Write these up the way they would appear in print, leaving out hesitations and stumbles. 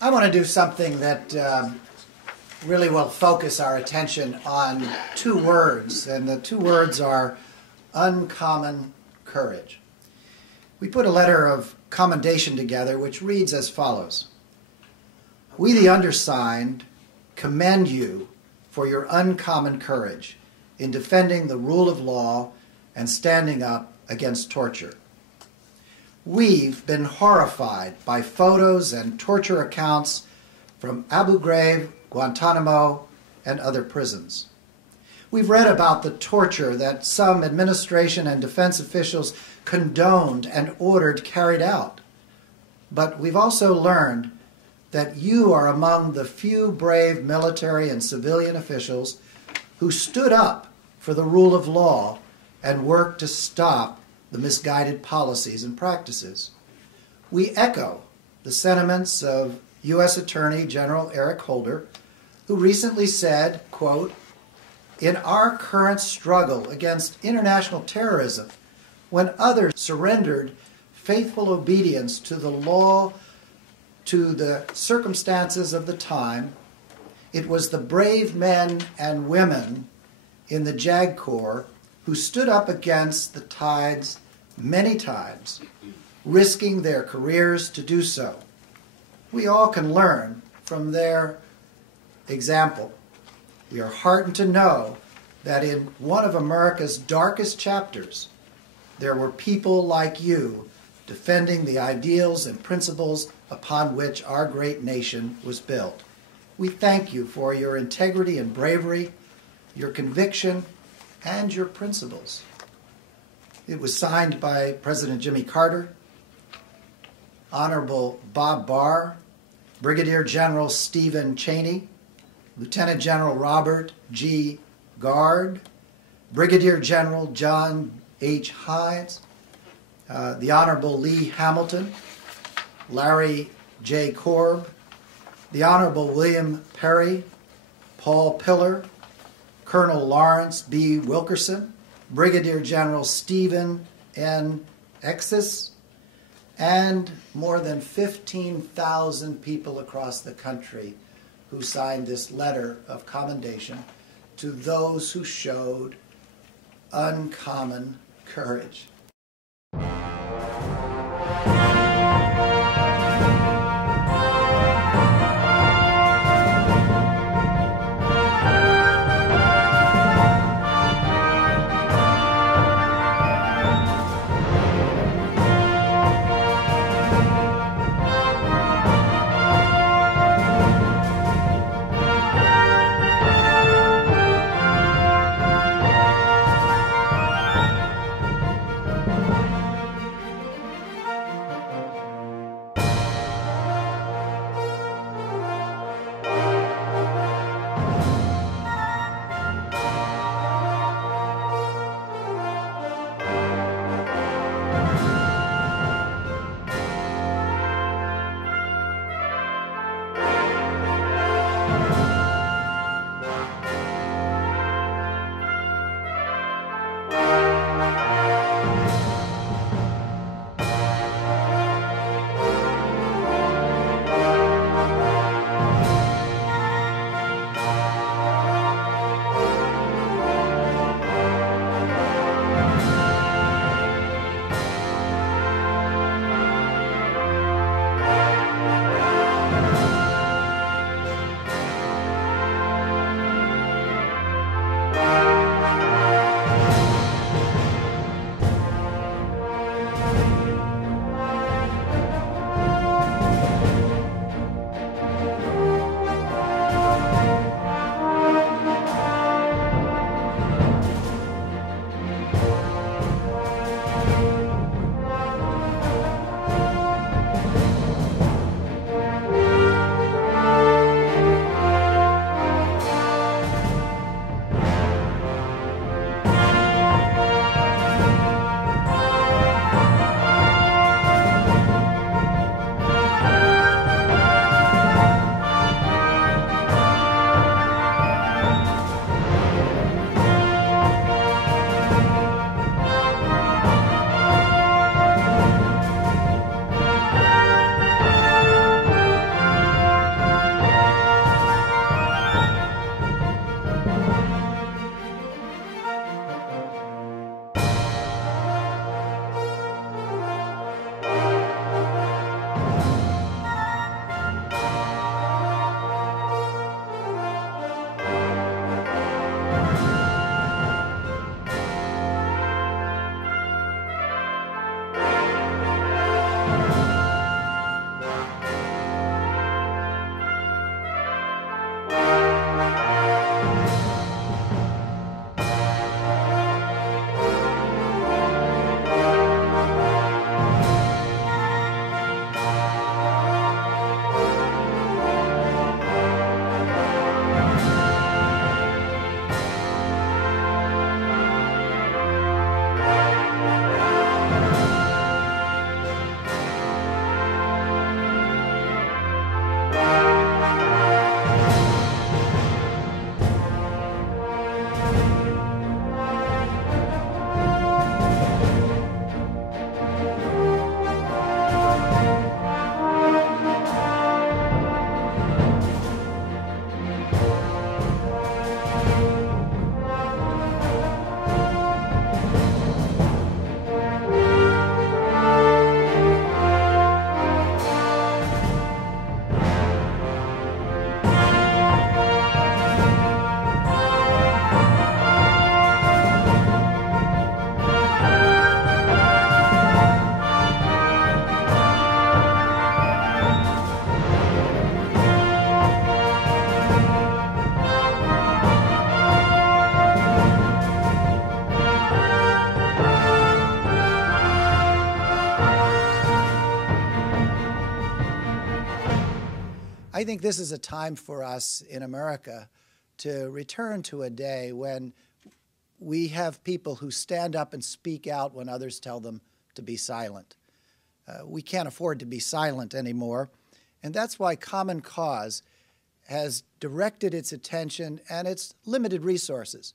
I want to do something that really will focus our attention on two words, and the two words are uncommon courage. We put a letter of commendation together which reads as follows: "We, the undersigned, commend you for your uncommon courage in defending the rule of law and standing up against torture. We've been horrified by photos and torture accounts from Abu Ghraib, Guantanamo, and other prisons. We've read about the torture that some administration and defense officials condoned and ordered carried out. But we've also learned that you are among the few brave military and civilian officials who stood up for the rule of law and worked to stop the misguided policies and practices. We echo the sentiments of U.S. Attorney General Eric Holder, who recently said, quote, 'In our current struggle against international terrorism, when others surrendered faithful obedience to the law, to the circumstances of the time, it was the brave men and women in the JAG Corps who stood up against the tides many times, risking their careers to do so. We all can learn from their example. We are heartened to know that in one of America's darkest chapters, there were people like you defending the ideals and principles upon which our great nation was built. We thank you for your integrity and bravery, your conviction, and your principles.' It was signed by President Jimmy Carter, Honorable Bob Barr, Brigadier General Stephen Cheney, Lieutenant General Robert G. Gard, Brigadier General John H. Hines, the Honorable Lee Hamilton, Larry J. Korb, the Honorable William Perry, Paul Pillar, Colonel Lawrence B. Wilkerson, Brigadier General Stephen N. Exis, and more than 15,000 people across the country who signed this letter of commendation to those who showed uncommon courage." I think this is a time for us in America to return to a day when we have people who stand up and speak out when others tell them to be silent. We can't afford to be silent anymore, and that's why Common Cause has directed its attention and its limited resources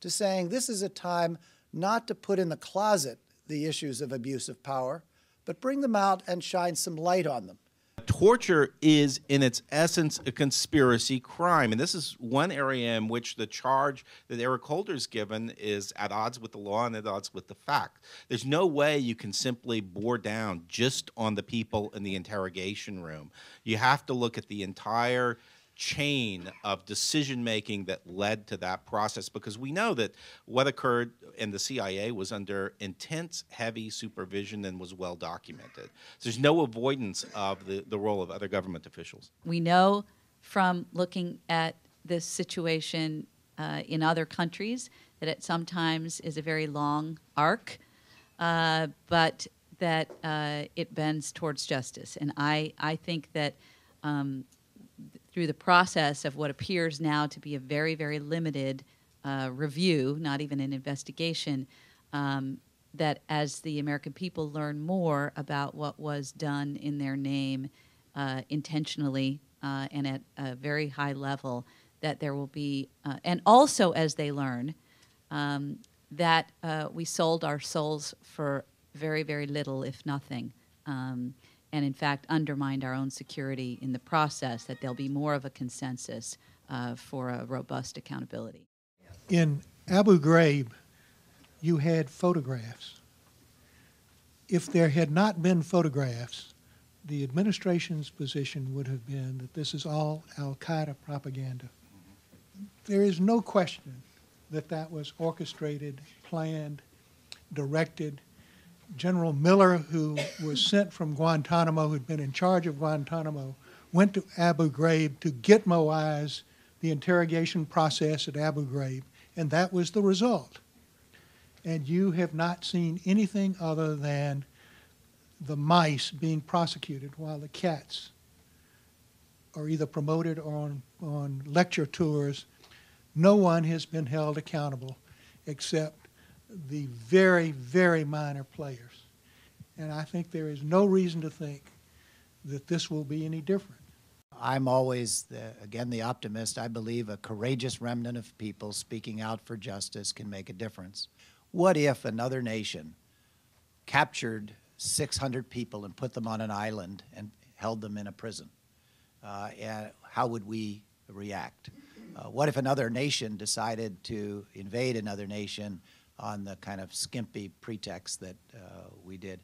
to saying this is a time not to put in the closet the issues of abuse of power, but bring them out and shine some light on them. Torture is, in its essence, a conspiracy crime. And this is one area in which the charge that Eric Holder's given is at odds with the law and at odds with the fact. There's no way you can simply bore down just on the people in the interrogation room. You have to look at the entire chain of decision-making that led to that process, because we know that what occurred in the CIA was under intense, heavy supervision and was well documented. So there's no avoidance of the role of other government officials. We know from looking at this situation in other countries that it sometimes is a very long arc, but that it bends towards justice. And I think that through the process of what appears now to be a very, very limited review, not even an investigation, that as the American people learn more about what was done in their name intentionally and at a very high level, that there will be, and also as they learn that we sold our souls for very, very little, if nothing, and in fact undermined our own security in the process, that there'll be more of a consensus for a robust accountability. In Abu Ghraib, you had photographs. If there had not been photographs, the administration's position would have been that this is all al-Qaeda propaganda. There is no question that that was orchestrated, planned, directed. General Miller, who was sent from Guantanamo, who'd been in charge of Guantanamo, went to Abu Ghraib to GITMOize the interrogation process at Abu Ghraib, and that was the result. And you have not seen anything other than the mice being prosecuted while the cats are either promoted or on lecture tours. No one has been held accountable except the very, very minor players. And I think there is no reason to think that this will be any different. I'm always, again, the optimist. I believe a courageous remnant of people speaking out for justice can make a difference. What if another nation captured 600 people and put them on an island and held them in a prison? And how would we react? What if another nation decided to invade another nation on the kind of skimpy pretext that we did?